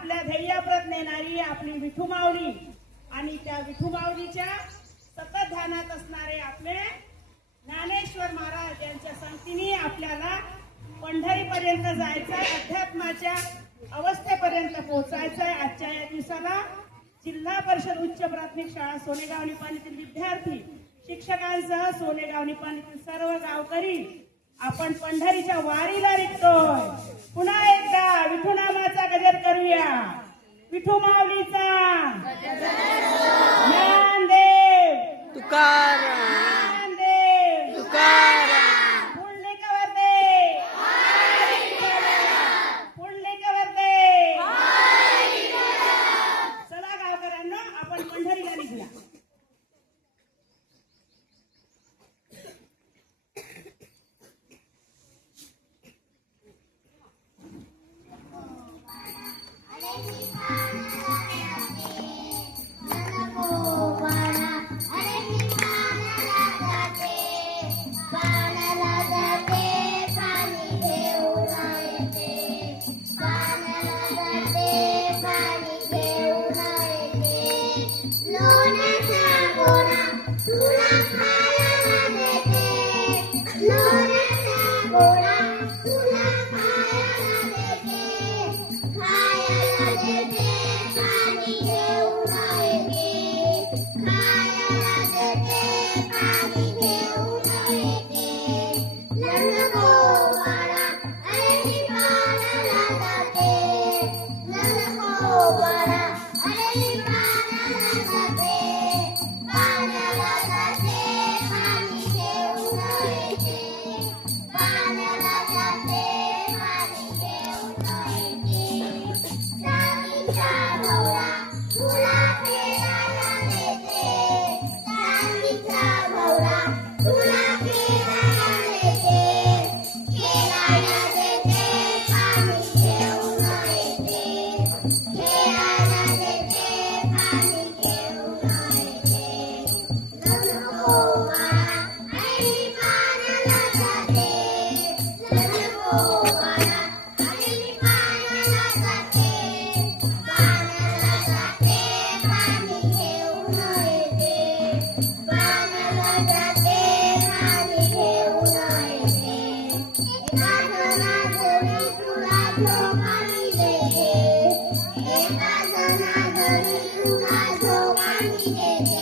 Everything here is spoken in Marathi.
आपल्या ध्येयाप्रत नेणारी आपली विठू माऊली आणि त्या विठू माऊलीच्या सतत ध्यानात असणारे आपले ज्ञानेश्वर महाराज यांच्या संगतीने आपल्याला पंढरीपर्यंत जायचंय, अध्यात्माच्या अवस्थेपर्यंत पोहोचायचंय. आजच्या या दिवसाला जिल्हा परिषद उच्च प्राथमिक शाळा सोनेगाव निपाणीतील विद्यार्थी, शिक्षकांसह सोनेगाव निपाणीतील सर्व गावकरी आपण पंढरीच्या वारीला निघतोय. पुन्हा एकदा विठू नामाचा गजर करूया. विठू माऊलीचा ज्ञानदेव तुकाराम ज्ञानदेव तुकाराम पुंडलिकवरदे पुंडलिकवरदे. चला गावकऱ्यांनो, आपण पंढरीला निघूया. एका जनाघरी तुला झोपाणी देते.